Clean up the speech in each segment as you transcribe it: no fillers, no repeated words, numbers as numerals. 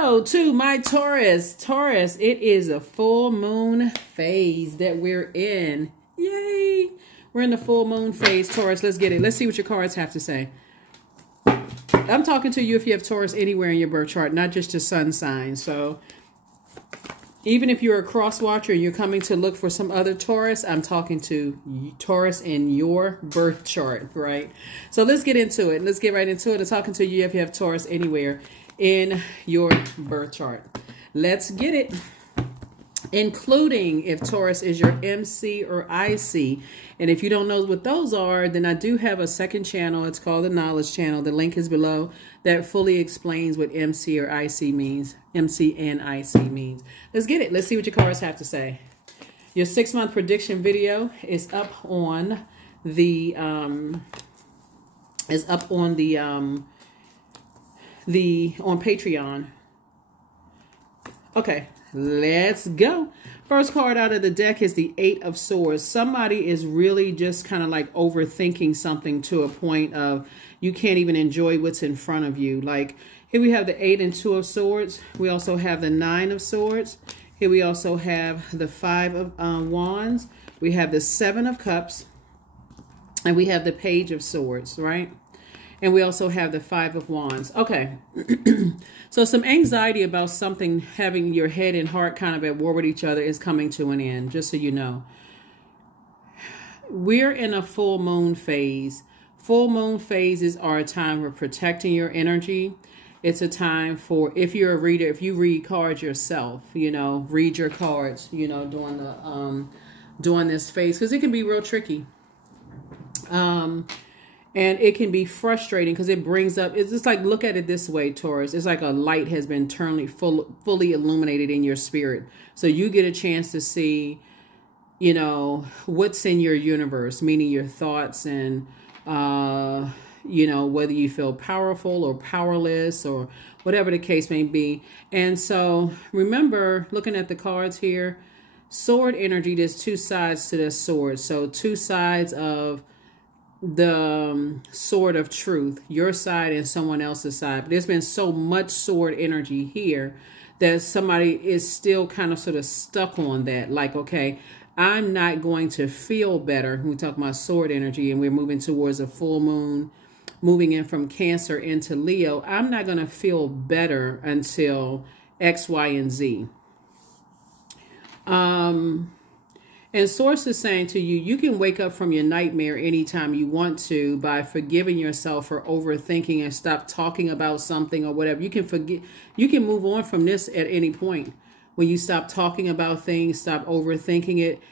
So to my Taurus, it is a full moon phase that we're in. Yay. We're in the full moon phase, Taurus. Let's get it. Let's see what your cards have to say. I'm talking to you if you have Taurus anywhere in your birth chart, not just your sun sign. So even if you're a cross watcher and you're coming to look for some other Taurus, I'm talking to Taurus in your birth chart, right? So let's get into it. Let's get right into it. I'm talking to you if you have Taurus anywhere in your birth chart. Let's get it. Including if Taurus is your MC or IC. And if you don't know what those are, then I do have a second channel. It's called the Knowledge Channel. The link is below. That fully explains what MC or IC means. MC and IC means. Let's get it. Let's see what your cards have to say. Your 6-month prediction video is up on the on Patreon. Okay. Let's go. First card out of the deck is the 8 of Swords. Somebody is really just kind of like overthinking something to a point of you can't even enjoy what's in front of you. Like here we have the 8 and 2 of Swords. We also have the 9 of Swords. Here we also have the 5 of Wands. We have the 7 of Cups. And we have the Page of Swords, right? And we also have the 5 of Wands. Okay. So some anxiety about something, having your head and heart kind of at war with each other, is coming to an end, just so you know. We're in a full moon phase. Full moon phases are a time for protecting your energy. It's a time for, if you're a reader, if you read cards yourself, you know, read your cards, you know, during this phase, because it can be real tricky. And it can be frustrating because it brings up, it's just like, look at it this way, Taurus. It's like a light has been fully illuminated in your spirit. So you get a chance to see, you know, what's in your universe, meaning your thoughts and, you know, whether you feel powerful or powerless or whatever the case may be. And so remember, looking at the cards here, sword energy, there's two sides to this sword. So two sides of the sword of truth, your side and someone else's side. But there's been so much sword energy here that somebody is still kind of sort of stuck on that. Like, okay, I'm not going to feel better. We talk about sword energy and we're moving towards a full moon, moving in from Cancer into Leo. I'm not going to feel better until X, Y, and Z. And Source is saying to you, you can wake up from your nightmare anytime you want to by forgiving yourself for overthinking and stop talking about something or whatever. You can forget, you can move on from this at any point. When you stop talking about things, stop overthinking it.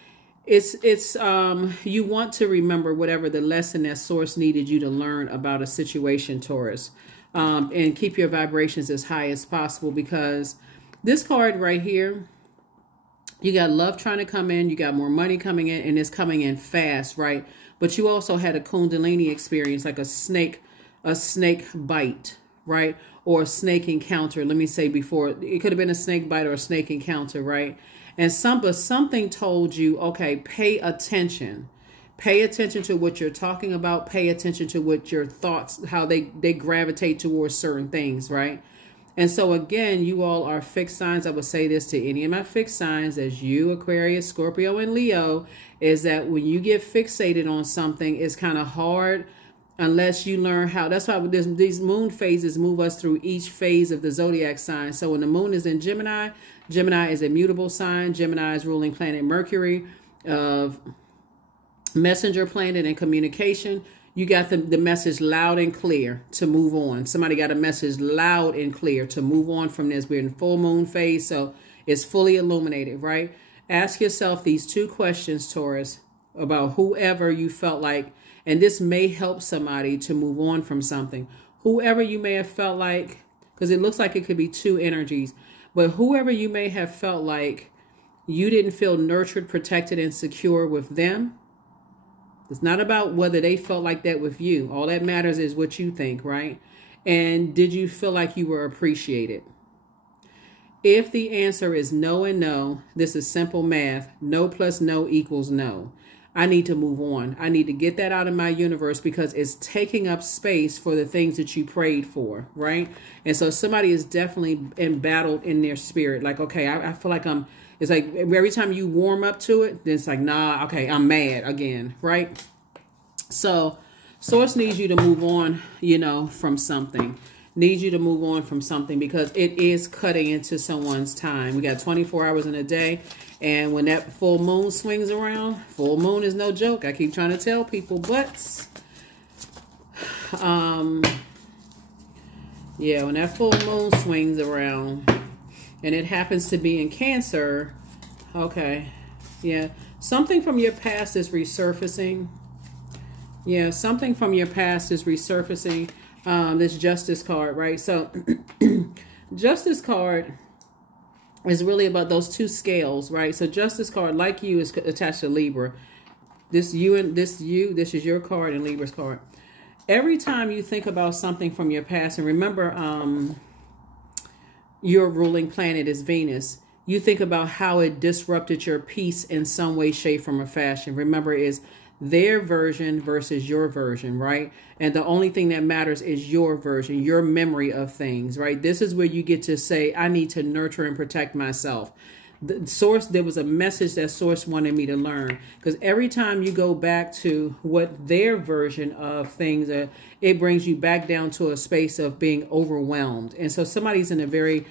You want to remember whatever the lesson that Source needed you to learn about a situation, Taurus. And keep your vibrations as high as possible, because this card right here, you got love trying to come in, you got more money coming in, and it's coming in fast, right? But you also had a Kundalini experience, like a snake bite, right? Or a snake encounter. Let me say before, it could have been a snake bite or a snake encounter, right? And something told you, okay, pay attention. Pay attention to what you're talking about. Pay attention to what your thoughts, how they gravitate towards certain things, right? And so again, you all are fixed signs. I would say this to any of my fixed signs, as you, Aquarius, Scorpio, and Leo, is that when you get fixated on something, it's kind of hard unless you learn how. That's why these moon phases move us through each phase of the zodiac sign. So when the moon is in Gemini, Gemini is a mutable sign. Gemini is ruling planet Mercury, of messenger planet and communication. You got the message loud and clear to move on. Somebody got a message loud and clear to move on from this. We're in full moon phase, so it's fully illuminated, right? Ask yourself these two questions, Taurus, about whoever you felt like, and this may help somebody to move on from something. Whoever you may have felt like, because it looks like it could be two energies, but whoever you may have felt like you didn't feel nurtured, protected, and secure with them. It's not about whether they felt like that with you. All that matters is what you think, right? And did you feel like you were appreciated? If the answer is no and no, this is simple math. No plus no equals no. I need to move on. I need to get that out of my universe because it's taking up space for the things that you prayed for, right? And so somebody is definitely embattled in their spirit. Like, okay, I feel like it's like every time you warm up to it, then it's like, nah, okay, I'm mad again, right? So Source needs you to move on, you know, from something. Needs you to move on from something because it is cutting into someone's time. We got 24 hours in a day. And when that full moon swings around, full moon is no joke. I keep trying to tell people, but yeah, when that full moon swings around and it happens to be in Cancer, okay, yeah, something from your past is resurfacing. Yeah, something from your past is resurfacing. This Justice card, right? So Justice card is really about those two scales, right? So Justice card, like you, is attached to Libra. This is your card and Libra's card. Every time you think about something from your past, and remember, your ruling planet is Venus. You think about how it disrupted your peace in some way, shape, form, or fashion. Remember, is their version versus your version, right? And the only thing that matters is your version, your memory of things, right? This is where you get to say, I need to nurture and protect myself. The Source, there was a message that Source wanted me to learn, because every time you go back to what their version of things are, it brings you back down to a space of being overwhelmed. And so somebody's in a very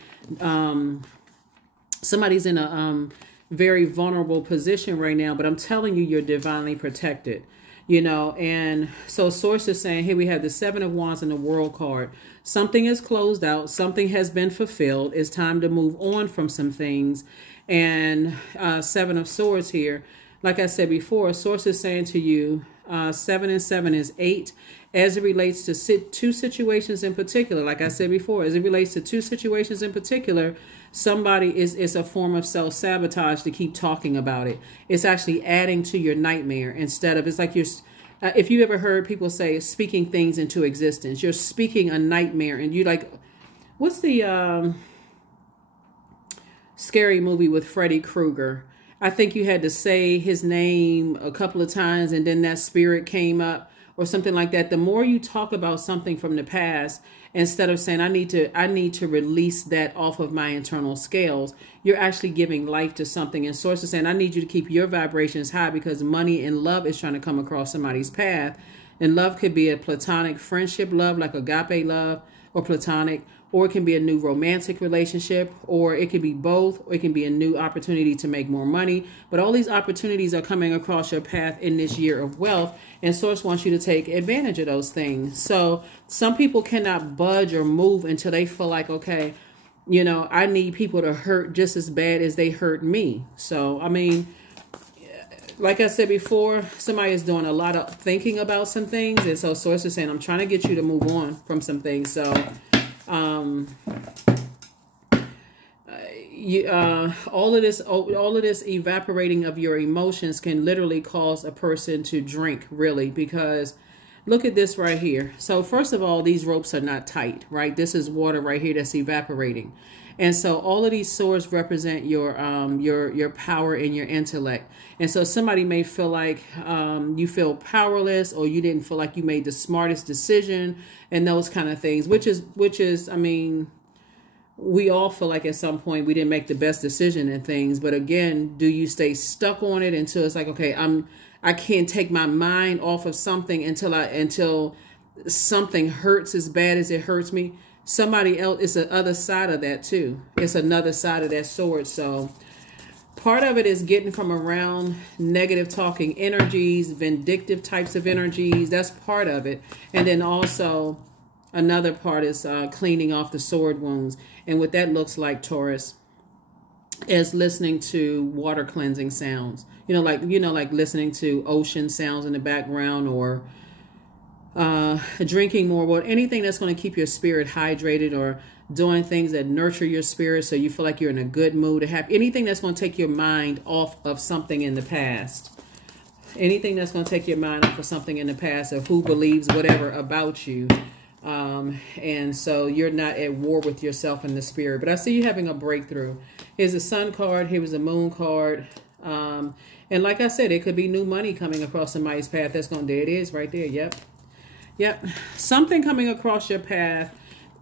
very vulnerable position right now, but I'm telling you, you're divinely protected, you know. And so Source is saying, here we have the Seven of Wands and the World card. Something is closed out. Something has been fulfilled. It's time to move on from some things. And Seven of Swords here, like I said before, Source is saying to you, 7 and 7 is 8. As it relates to two situations in particular, like I said before, as it relates to two situations in particular, somebody is a form of self-sabotage to keep talking about it. It's actually adding to your nightmare instead of, it's like you're, if you ever heard people say speaking things into existence, you're speaking a nightmare. And you like, what's the scary movie with Freddy Krueger? I think you had to say his name a couple of times and then that spirit came up or something like that. The more you talk about something from the past, instead of saying, I need to release that off of my internal scales, you're actually giving life to something. And Source is saying, I need you to keep your vibrations high because money and love is trying to come across somebody's path. And love could be a platonic friendship love, like agape love, or platonic, or it can be a new romantic relationship, or it can be both, or it can be a new opportunity to make more money. But all these opportunities are coming across your path in this year of wealth, and Source wants you to take advantage of those things. So some people cannot budge or move until they feel like, okay, you know, I need people to hurt just as bad as they hurt me. So, I mean, like I said before, somebody is doing a lot of thinking about some things. And so Source is saying, I'm trying to get you to move on from some things. So, all of this evaporating of your emotions can literally cause a person to drink, really, because look at this right here. So first of all, these ropes are not tight, right? This is water right here that's evaporating. And so all of these swords represent your power and your intellect. And so somebody may feel like you feel powerless, or you didn't feel like you made the smartest decision and those kind of things, which is, I mean, we all feel like at some point we didn't make the best decision in things. But again, do you stay stuck on it until it's like, okay, I can't take my mind off of something until something hurts as bad as it hurts me? Somebody else, it's the other side of that too. It's another side of that sword. So part of it is getting from around negative talking energies, vindictive types of energies. That's part of it. And then also another part is cleaning off the sword wounds. And what that looks like, Taurus, is listening to water cleansing sounds. Like listening to ocean sounds in the background, or drinking more water, anything that's going to keep your spirit hydrated, or doing things that nurture your spirit so you feel like you're in a good mood, to have anything that's going to take your mind off of something in the past. Anything that's going to take your mind off of something in the past, of who believes whatever about you. And so you're not at war with yourself in the spirit. But I see you having a breakthrough. Here's a sun card. Here was a moon card. And like I said, it could be new money coming across somebody's path. That's going, there it is right there. Yep. Yep. Something coming across your path,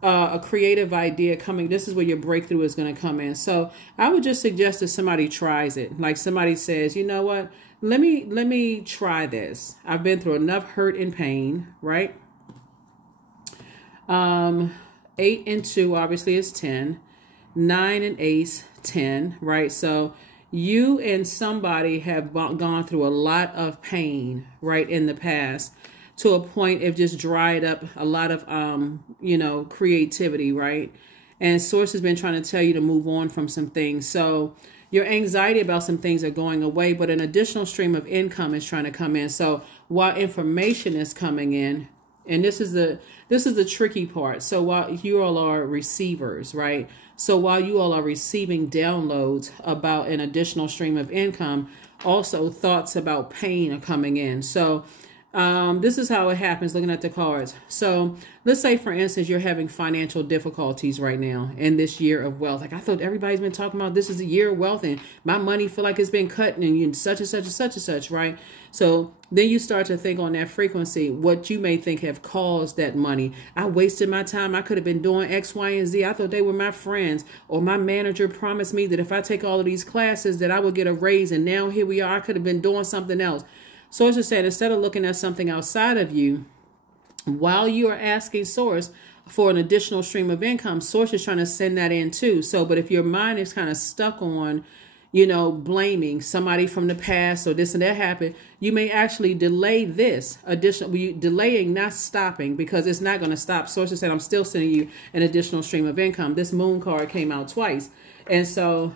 a creative idea coming. This is where your breakthrough is going to come in. So I would just suggest that somebody tries it. Like somebody says, you know what? Let me try this. I've been through enough hurt and pain, right? 8 and 2 obviously is 10. 9 and 8, 10, right? So you and somebody have gone through a lot of pain, right, in the past, to a point it just dried up a lot of, you know, creativity, right? And Source has been trying to tell you to move on from some things. So your anxiety about some things are going away, but an additional stream of income is trying to come in. So while information is coming in, and this is the tricky part. So while you all are receivers, right? So while you all are receiving downloads about an additional stream of income, also thoughts about pain are coming in. So this is how it happens looking at the cards. So let's say, for instance, you're having financial difficulties right now in this year of wealth. Like I thought everybody's been talking about this is a year of wealth and my money feel like it's been cut and such and such and such and such, right? So then you start to think on that frequency, what you may think have caused that money. I wasted my time. I could have been doing X, Y, and Z. I thought they were my friends, or my manager promised me that if I take all of these classes that I would get a raise. And now here we are. I could have been doing something else. Source is saying, instead of looking at something outside of you, while you are asking Source for an additional stream of income, Source is trying to send that in too. So, but if your mind is kind of stuck on, you know, blaming somebody from the past or this and that happened, you may actually delay this delaying, not stopping, because it's not going to stop. Source said, I'm still sending you an additional stream of income. This moon card came out twice. And so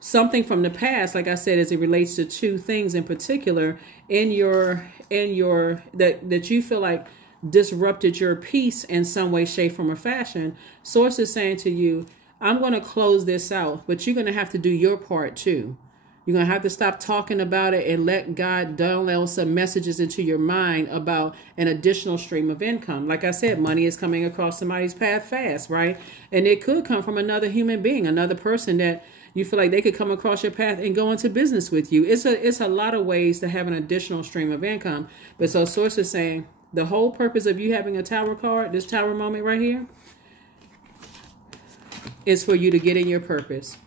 something from the past, like I said, as it relates to two things in particular in your that you feel like disrupted your peace in some way, shape, form, or fashion. Source is saying to you, I'm going to close this out, but you're going to have to do your part too. You're going to have to stop talking about it and let God download some messages into your mind about an additional stream of income. Like I said, money is coming across somebody's path fast, right? And it could come from another human being, another person that you feel like they could come across your path and go into business with you. It's a lot of ways to have an additional stream of income. But so Source is saying the whole purpose of you having a Tower card, this Tower moment right here, is for you to get in your purpose.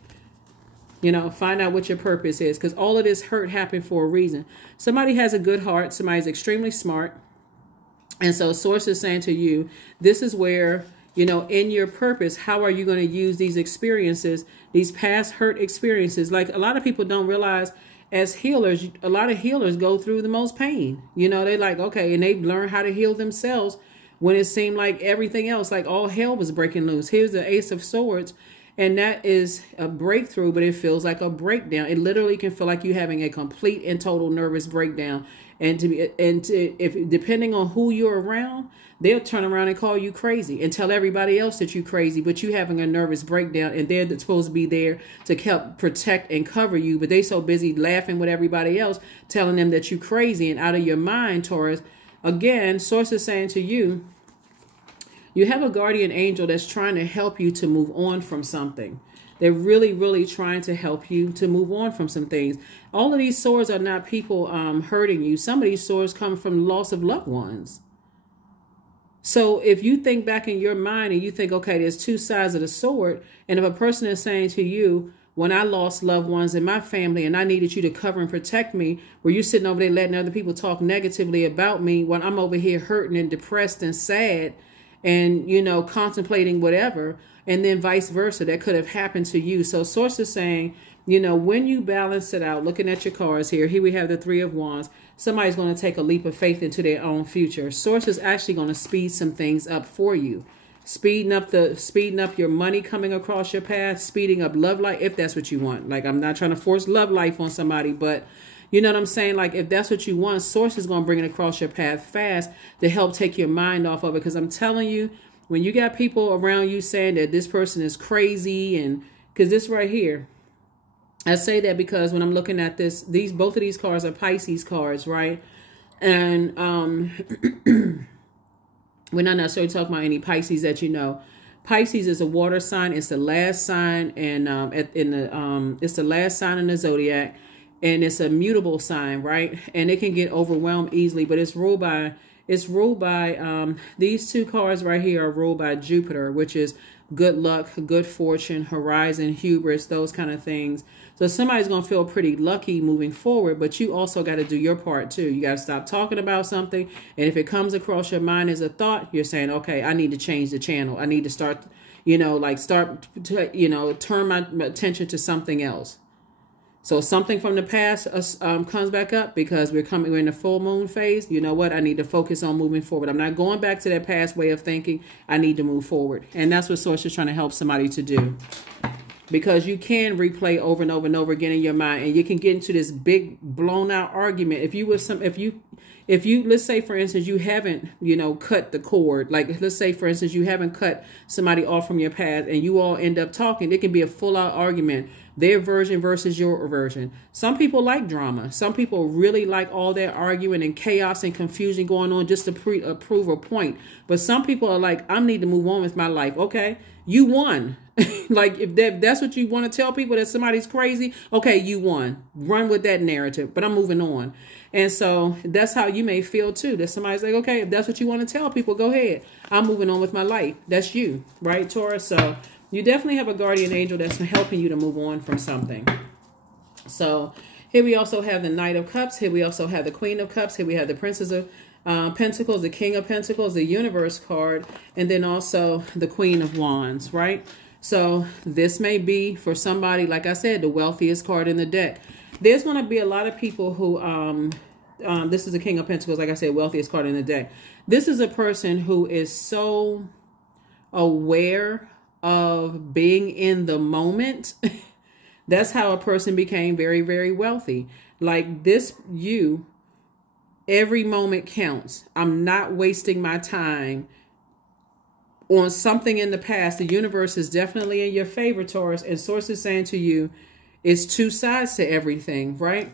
You know, find out what your purpose is, because all of this hurt happened for a reason. Somebody has a good heart. Somebody's extremely smart. And so Source is saying to you, this is where, you know, in your purpose, how are you going to use these experiences, these past hurt experiences? Like a lot of people don't realize, as healers, a lot of healers go through the most pain. You know, they're like, okay, and they've learned how to heal themselves when it seemed like everything else, like all hell was breaking loose. Here's the Ace of Swords, and that is a breakthrough, but it feels like a breakdown. It literally can feel like you're having a complete and total nervous breakdown. And if depending on who you're around, they'll turn around and call you crazy and tell everybody else that you're crazy, but you're having a nervous breakdown, and they're supposed to be there to help protect and cover you, but they so busy laughing with everybody else, telling them that you're crazy and out of your mind, Taurus. Again, Source is saying to you, you have a guardian angel that's trying to help you to move on from something. They're really, really trying to help you to move on from some things. All of these swords are not people hurting you. Some of these swords come from loss of loved ones. So if you think back in your mind and you think, okay, there's two sides of the sword. And if a person is saying to you, when I lost loved ones in my family and I needed you to cover and protect me, were you sitting over there letting other people talk negatively about me when I'm over here hurting and depressed and sad and, you know, contemplating whatever, and then vice versa, that could have happened to you. So Source is saying, you know, when you balance it out, looking at your cards here we have the Three of Wands. Somebody's going to take a leap of faith into their own future. Source is actually going to speed some things up for you. Speeding up your money coming across your path, speeding up love life, if that's what you want. Like, I'm not trying to force love life on somebody, but you know what I'm saying? Like, if that's what you want, Source is going to bring it across your path fast to help take your mind off of it. Because I'm telling you, when you got people around you saying that this person is crazy, and because this right here, I say that because when I'm looking at this, both of these cards are Pisces cards, right? And we're not necessarily talking about any Pisces that you know. Pisces is a water sign. It's the last sign, and it's the last sign in the zodiac. and it's a mutable sign, right? And it can get overwhelmed easily, but it's ruled by these two cards right here are ruled by Jupiter, which is good luck, good fortune, horizon, hubris, those kind of things. So somebody's going to feel pretty lucky moving forward, but you also got to do your part too. You got to stop talking about something. And if it comes across your mind as a thought, you're saying, okay, I need to change the channel. I need to start, turn my attention to something else. So something from the past comes back up because we're in the full moon phase. You know what? I need to focus on moving forward. I'm not going back to that past way of thinking. I need to move forward. And that's what Source is trying to help somebody to do. Because you can replay over and over and over again in your mind, and you can get into this big blown out argument. If you let's say for instance you haven't cut the cord, like let's say for instance you haven't cut somebody off from your path, and you all end up talking, it can be a full out argument, their version versus your version. Some people like drama. Some people really like all that arguing and chaos and confusion going on just to prove a point. But some people are like, I need to move on with my life. Okay, you won. Like if that's what you want to tell people, that somebody's crazy, okay, you won. Run with that narrative, but I'm moving on. And so that's how you may feel too, that somebody's like, okay, if that's what you want to tell people, go ahead. I'm moving on with my life. That's you, right, Taurus? So you definitely have a guardian angel that's helping you to move on from something. So here we also have the Knight of Cups. Here we also have the Queen of Cups. Here we have the Princess of Pentacles, the King of Pentacles, the Universe card, and then also the Queen of Wands, right? So this may be for somebody, like I said, the wealthiest card in the deck. There's going to be a lot of people who, this is the King of Pentacles, like I said, wealthiest card in the deck. This is a person who is so aware of being in the moment. That's how a person became very, very wealthy. Like this, every moment counts. I'm not wasting my time on something in the past. The universe is definitely in your favor, Taurus, and Source is saying to you, it's two sides to everything, right?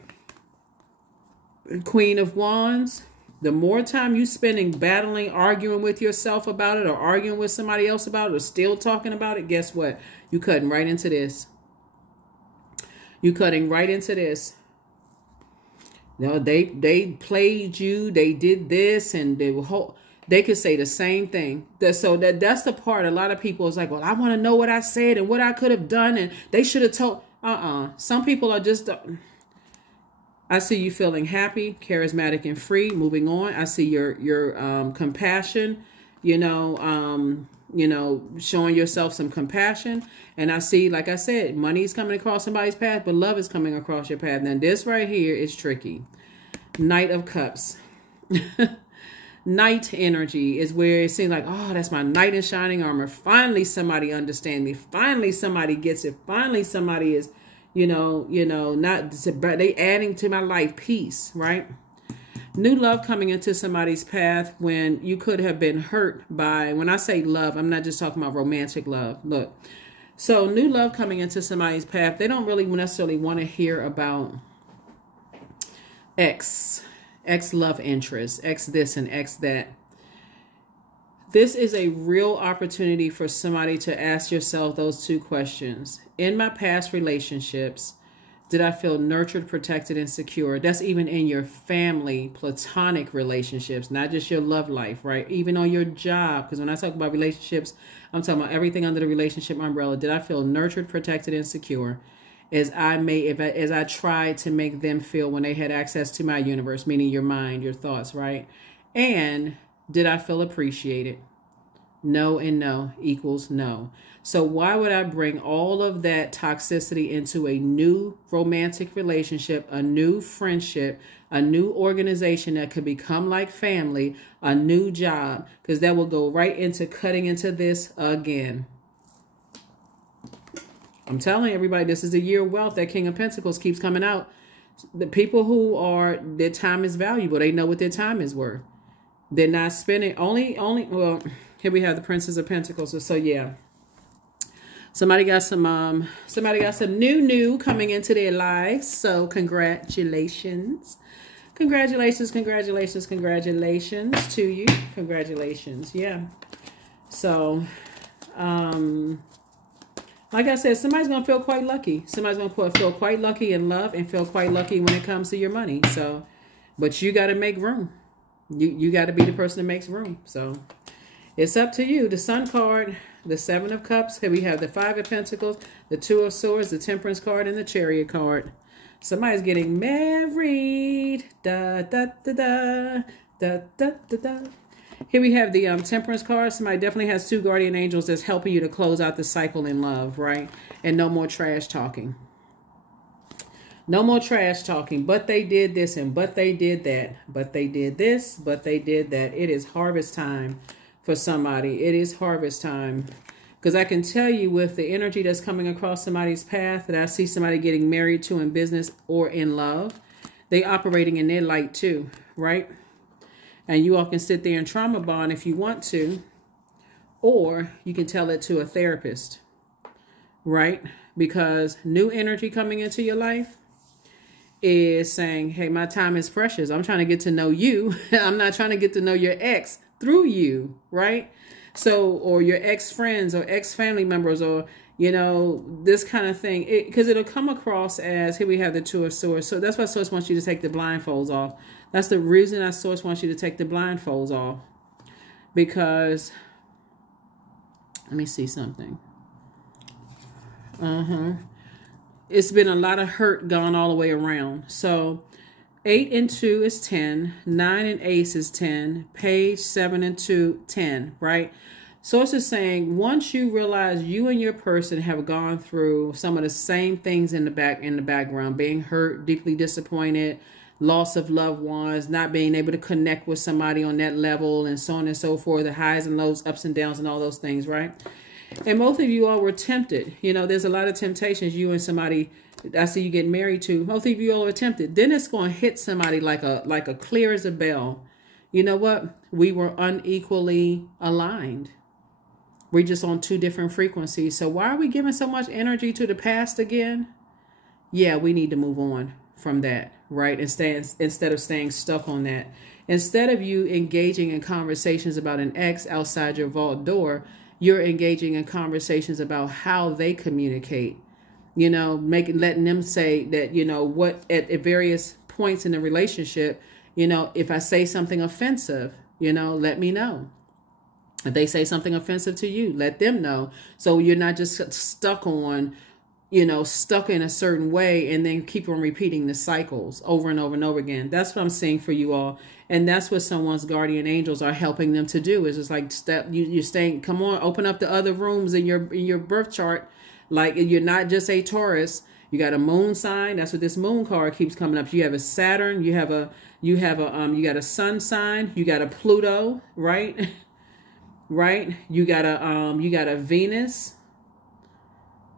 Queen of Wands, the more time you spending battling, arguing with yourself about it, or arguing with somebody else about it, or still talking about it, guess what? You cutting right into this. You cutting right into this. No, they played you, they did this, and they could say the same thing. So that's the part. A lot of people is like, well, I want to know what I said and what I could have done, and they should have told. Some people are just. I see you feeling happy, charismatic, and free. Moving on. I see your compassion. Showing yourself some compassion. And I see, like I said, money is coming across somebody's path, but love is coming across your path. Now this right here is tricky. Knight of Cups. Knight energy is where it seems like, oh, that's my knight in shining armor. Finally, somebody understands me. Finally, somebody gets it. Finally, somebody is, not, they adding to my life peace, right? New love coming into somebody's path when you could have been hurt by, when I say love, I'm not just talking about romantic love. Look, so new love coming into somebody's path. They don't really necessarily want to hear about ex love interest, ex this and ex that. This is a real opportunity for somebody to ask yourself those two questions. In my past relationships, did I feel nurtured, protected, and secure? That's even in your family, platonic relationships, not just your love life, right? Even on your job, because when I talk about relationships, I'm talking about everything under the relationship umbrella. Did I feel nurtured, protected, and secure? As I tried to make them feel when they had access to my universe, meaning your mind, your thoughts, right? And did I feel appreciated? No and no equals no. So why would I bring all of that toxicity into a new romantic relationship, a new friendship, a new organization that could become like family, a new job? Because that will go right into cutting into this again. I'm telling everybody, this is the year of wealth. That King of Pentacles keeps coming out. The people who are, their time is valuable. They know what their time is worth. They're not spending well, here we have the Princess of Pentacles. So yeah, somebody got some new coming into their lives. So congratulations. Congratulations to you. Congratulations. Yeah. So, Like I said, somebody's going to feel quite lucky. Somebody's going to feel quite lucky in love and feel quite lucky when it comes to your money. So, but you got to make room. You got to be the person that makes room. So it's up to you. The Sun card, the Seven of Cups. Here we have the Five of Pentacles, the Two of Swords, the Temperance card, and the Chariot card. Somebody's getting married. Da, da, da, da, da, da, da, da. Here we have the Temperance card. Somebody definitely has two guardian angels that's helping you to close out the cycle in love, right? And no more trash talking. No more trash talking. But they did this and but they did that. But they did this, but they did that. It is harvest time for somebody. It is harvest time. Because I can tell you with the energy that's coming across somebody's path that I see somebody getting married to in business or in love. They operating in their light too, right? And you all can sit there and trauma bond if you want to, or you can tell it to a therapist, right? Because new energy coming into your life is saying, hey, my time is precious. I'm trying to get to know you. I'm not trying to get to know your ex through you, right? So, or your ex-friends or ex-family members or, you know, this kind of thing. Because it'll come across as, here we have the Two of Swords. So that's why Source wants you to take the blindfolds off. That's the reason that Source wants you to take the blindfolds off. Because, let me see something. It's been a lot of hurt gone all the way around. So 8 and 2 is 10. 9 and Ace is 10. Page, 7 and 2, 10, right? Source is saying once you realize you and your person have gone through some of the same things in the background, being hurt, deeply disappointed, loss of loved ones, not being able to connect with somebody on that level, and so on and so forth, the highs and lows, ups and downs, and all those things, right? And most of you all were tempted. You know, there's a lot of temptations you and somebody I see you getting married to. Most of you all are tempted. Then it's going to hit somebody like a clear as a bell. You know what? We were unequally aligned. We're just on two different frequencies. So why are we giving so much energy to the past again? Yeah, we need to move on from that, right? Instead of staying stuck on that. Instead of you engaging in conversations about an ex outside your vault door, you're engaging in conversations about how they communicate. You know, letting them say that, you know, what at various points in the relationship, you know, if I say something offensive, you know, let me know. If they say something offensive to you, let them know. So you're not just stuck on, you know, stuck in a certain way and then keep on repeating the cycles over and over and over again. That's what I'm seeing for you all. And that's what someone's guardian angels are helping them to do. Is just like you're staying, come on, open up the other rooms in your birth chart. Like you're not just a Taurus. You got a moon sign. That's what this moon card keeps coming up. You have a Saturn. You got a sun sign. You got a Pluto, right? Right. You got a Venus.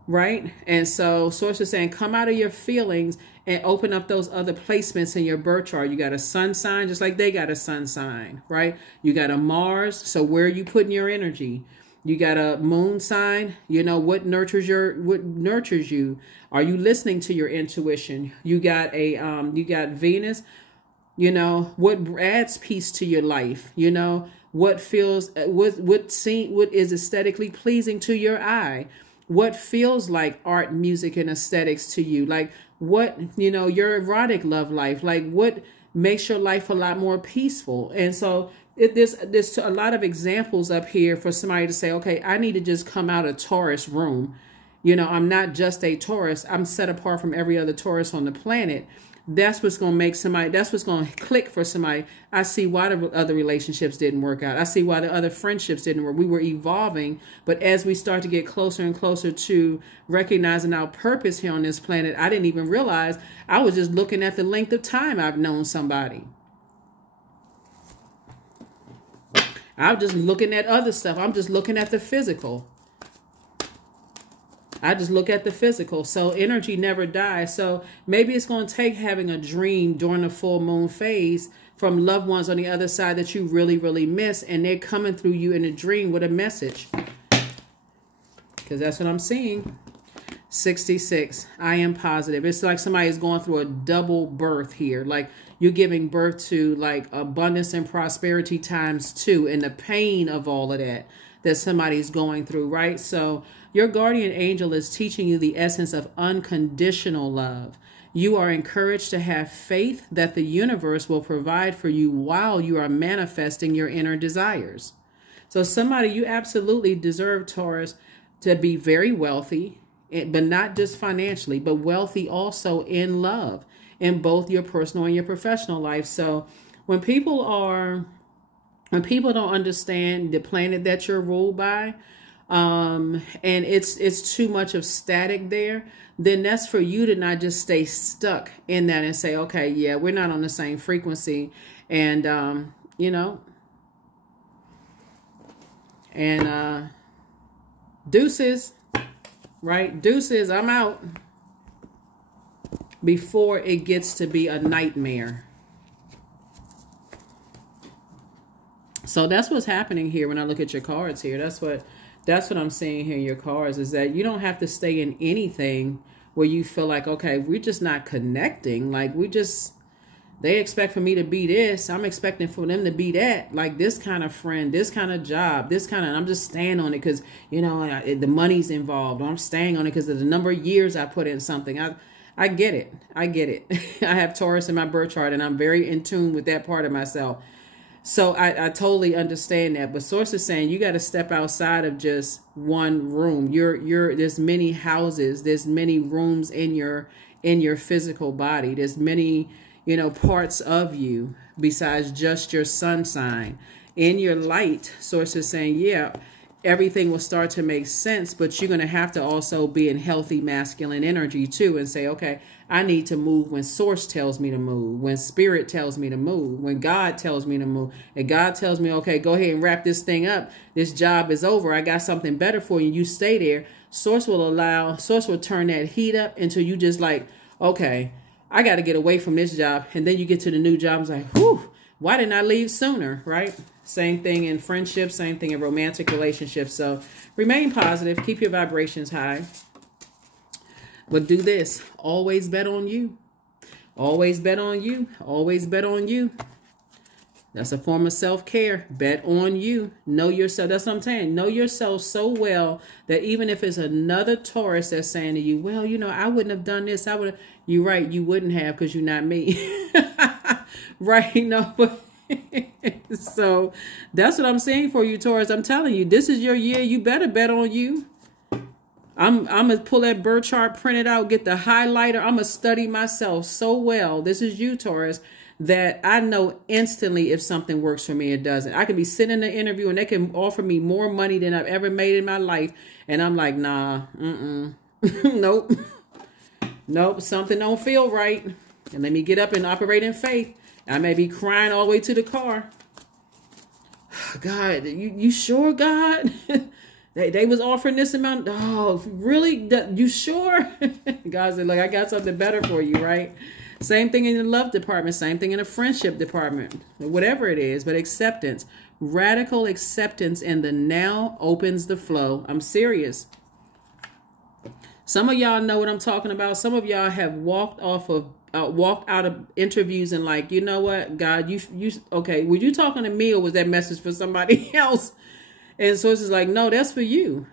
Right. And so Source is saying, come out of your feelings and open up those other placements in your birth chart. You got a sun sign, just like they got a sun sign, right? You got a Mars. So where are you putting your energy? You got a moon sign. You know, what nurtures you? Are you listening to your intuition? You got you got Venus. You know, what adds peace to your life? You know, what feels, what is aesthetically pleasing to your eye? What feels like art, music, and aesthetics to you? Like what, you know, your erotic love life, like what makes your life a lot more peaceful? And so there's a lot of examples up here for somebody to say, okay, I need to just come out of Taurus room. You know, I'm not just a Taurus. I'm set apart from every other Taurus on the planet. That's what's going to make somebody, that's what's going to click for somebody. I see why the other relationships didn't work out. I see why the other friendships didn't work. We were evolving, but as we start to get closer and closer to recognizing our purpose here on this planet, I didn't even realize I was just looking at the length of time I've known somebody. I'm just looking at other stuff. I'm just looking at the physical. I just look at the physical. So energy never dies. So maybe it's going to take having a dream during the full moon phase from loved ones on the other side that you really, really miss. And they're coming through you in a dream with a message. Because that's what I'm seeing. 66. I am positive. It's like somebody is going through a double birth here. Like you're giving birth to like abundance and prosperity times 2. And the pain of all of that. that somebody's going through, right? So your guardian angel is teaching you the essence of unconditional love. You are encouraged to have faith that the universe will provide for you while you are manifesting your inner desires. So somebody, you absolutely deserve, Taurus, to be very wealthy, but not just financially, but wealthy also in love, in both your personal and your professional life. So when people don't understand the planet that you're ruled by, and it's too much of static there, then that's for you to not just stay stuck in that and say, okay, yeah, we're not on the same frequency. And, you know, and deuces, right? Deuces, I'm out before it gets to be a nightmare. So that's what's happening here when I look at your cards here. That's what I'm seeing here in your cards, is that you don't have to stay in anything where you feel like, okay, we're just not connecting. Like they expect for me to be this. I'm expecting for them to be that. Like this kind of friend, this kind of job, I'm just staying on it because, you know, the money's involved. Or I'm staying on it because of the number of years I put in something. I get it. I get it. I have Taurus in my birth chart, and I'm very in tune with that part of myself. So I totally understand that. But Source is saying you got to step outside of just one room. There's many houses. There's many rooms in your physical body. There's many, you know, parts of you besides just your sun sign. In your light, Source is saying, yeah, everything will start to make sense, but you're going to have to also be in healthy masculine energy too, and say, okay, I need to move when Source tells me to move, when Spirit tells me to move, when God tells me to move. And God tells me, okay, go ahead and wrap this thing up. This job is over. I got something better for you. You stay there. Source will turn that heat up until you just like, okay, I got to get away from this job. And then you get to the new job. It's like, whew, why didn't I leave sooner, right? Same thing in friendships, same thing in romantic relationships. So remain positive, keep your vibrations high. But do this, always bet on you. Always bet on you. Always bet on you. That's a form of self-care. Bet on you. Know yourself. That's what I'm saying. Know yourself so well that even if it's another Taurus that's saying to you, well, you know, I wouldn't have done this. You're right. You wouldn't have, because you're not me. Right? No, but so that's what I'm saying for you, Taurus. I'm telling you, this is your year. You better bet on you. I'm going to pull that birth chart, print it out, get the highlighter. I'm going to study myself so well. This is you, Taurus, that I know instantly if something works for me, it doesn't. I can be sitting in an interview and they can offer me more money than I've ever made in my life. And I'm like, nah, nope. Nope, something don't feel right. And let me get up and operate in faith. I may be crying all the way to the car. God, you sure, God? They was offering this amount. Oh, really? You sure? God said, look, I got something better for you, right? Same thing in the love department. Same thing in the friendship department. Whatever it is, but acceptance. Radical acceptance in the now opens the flow. I'm serious. Some of y'all know what I'm talking about. Some of y'all have walked out of interviews and like, you know what, God, you okay, were you talking to me or was that message for somebody else? And so it's just like, no, that's for you.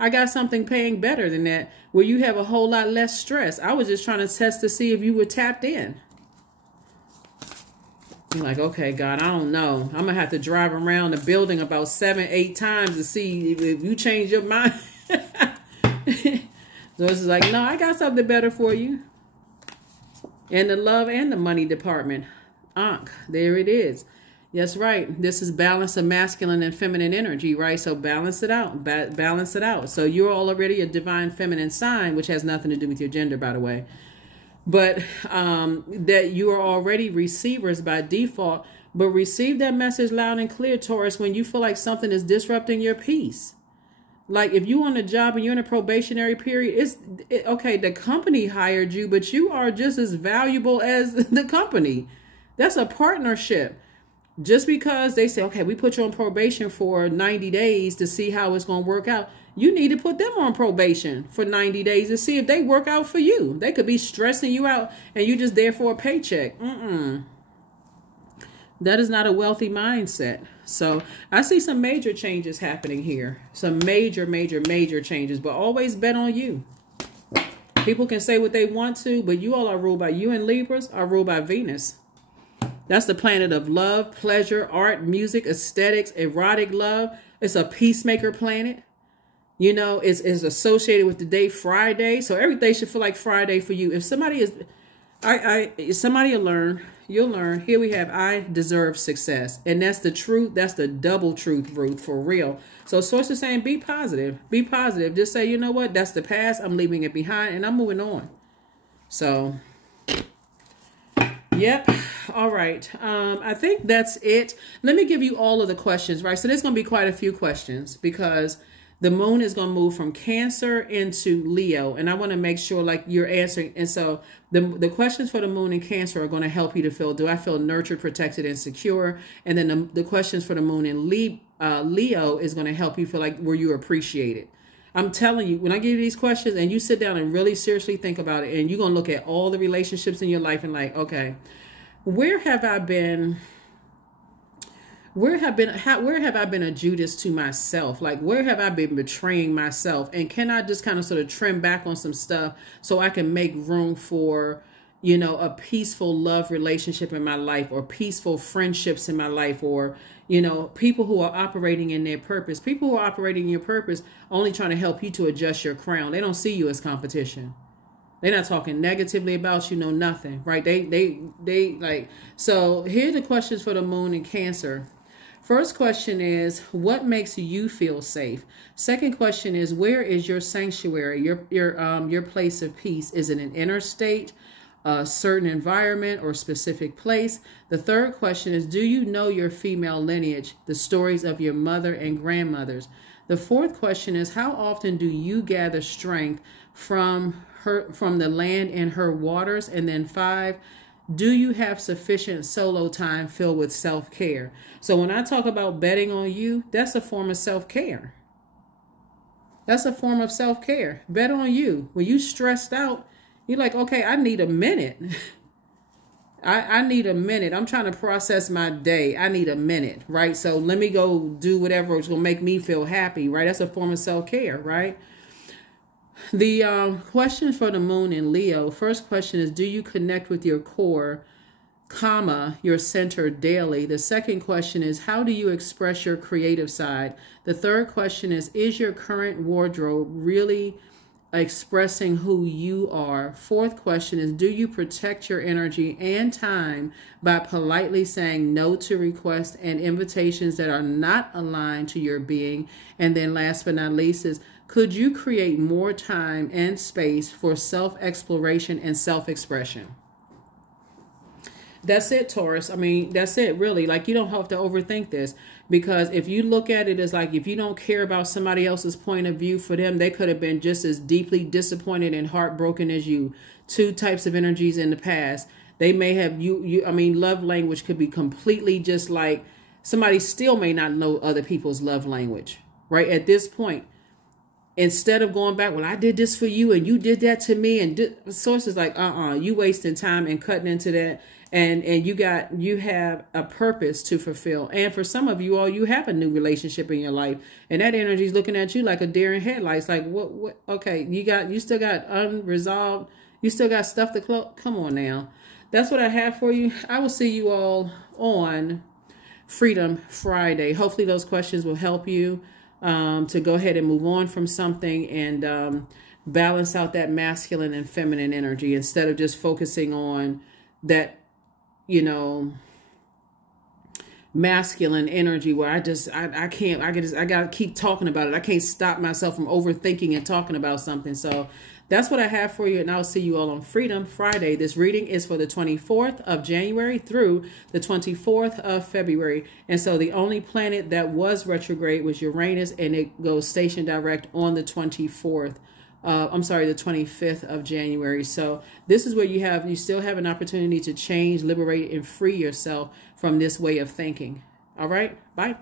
I got something paying better than that, where you have a whole lot less stress. I was just trying to test to see if you were tapped in. You're like, okay, God, I don't know. I'm going to have to drive around the building about 7-8 times to see if you change your mind. So it's just like, no, I got something better for you. In the love and the money department. Ankh, there it is. That's right. This is balance of masculine and feminine energy, right? So balance it out. Balance it out. So you're already a divine feminine sign, which has nothing to do with your gender, by the way. But that you are already receivers by default. But receive that message loud and clear, Taurus, when you feel like something is disrupting your peace. Like if you're on a job and you're in a probationary period, okay, the company hired you, but you are just as valuable as the company. That's a partnership. Just because they say, okay, we put you on probation for 90 days to see how it's going to work out, you need to put them on probation for 90 days to see if they work out for you. They could be stressing you out and you just there for a paycheck. That is not a wealthy mindset. So I see some major changes happening here. Some major, major, major changes, but always bet on you. People can say what they want to, but you all are ruled by, you and Libras are ruled by Venus. That's the planet of love, pleasure, art, music, aesthetics, erotic love. It's a peacemaker planet. You know, it's associated with the day Friday. So everything should feel like Friday for you. If somebody is, somebody will learn, you'll learn. Here we have, I deserve success. And that's the truth. That's the double truth, Ruth, for real. So source is saying, be positive. Be positive. Just say, you know what? That's the past. I'm leaving it behind and I'm moving on. So, yep. All right. I think that's it. Let me give you all of the questions, right? So there's going to be quite a few questions because the moon is going to move from Cancer into Leo. And I want to make sure like you're answering. And so the questions for the moon and Cancer are going to help you to feel, do I feel nurtured, protected, and secure? And then the questions for the moon in Leo is going to help you feel like, were you appreciated? I'm telling you, when I give you these questions and you sit down and really seriously think about it, and you're going to look at all the relationships in your life and like, okay, where have I been? Where have I been a Judas to myself? Like, where have I been betraying myself? And can I just kind of sort of trim back on some stuff so I can make room for, you know, a peaceful love relationship in my life, or peaceful friendships in my life, or, you know, people who are operating in their purpose. People who are operating in your purpose only trying to help you to adjust your crown. They don't see you as competition. They're not talking negatively about you, no nothing, right? They like, so here are the questions for the moon and Cancer. First question is, what makes you feel safe? Second question is, where is your sanctuary, your place of peace? Is it an inner state, a certain environment, or specific place? The third question is, do you know your female lineage, the stories of your mother and grandmothers? The fourth question is, how often do you gather strength from the land and her waters? And then 5, do you have sufficient solo time filled with self-care? So when I talk about betting on you, that's a form of self-care. That's a form of self-care. Bet on you. When you stressed out, you're like, okay, I need a minute. I need a minute. I'm trying to process my day. I need a minute, right? So let me go do whatever is going to make me feel happy, right? That's a form of self-care, right? The question for the moon in Leo, first question is, do you connect with your core, your center daily? The second question is, how do you express your creative side? The third question is your current wardrobe really expressing who you are? Fourth question is, do you protect your energy and time by politely saying no to requests and invitations that are not aligned to your being? And then last but not least is, could you create more time and space for self-exploration and self-expression? That's it, Taurus. I mean, that's it, really. Like, you don't have to overthink this, because if you look at it as like, if you don't care about somebody else's point of view, for them, they could have been just as deeply disappointed and heartbroken as you. Two types of energies in the past. They may have I mean, love language could be completely just like, somebody still may not know other people's love language, right? At this point, instead of going back, well, I did this for you and you did that to me, and sources like, you wasting time and cutting into that. And you have a purpose to fulfill. And for some of you all, you have a new relationship in your life, and that energy is looking at you like a deer in headlights. Like, what? Okay, you still got unresolved. You still got stuff to close. Come on now. That's what I have for you. I will see you all on Freedom Friday. Hopefully those questions will help you to go ahead and move on from something and balance out that masculine and feminine energy, instead of just focusing on that, you know, masculine energy where I gotta keep talking about it. I can't stop myself from overthinking and talking about something. So that's what I have for you, and I'll see you all on Freedom Friday. This reading is for the 24th of January through the 24th of February. And so the only planet that was retrograde was Uranus, and it goes station direct on the 24th. The 25th of January. So this is where you still have an opportunity to change, liberate, and free yourself from this way of thinking. All right. Bye.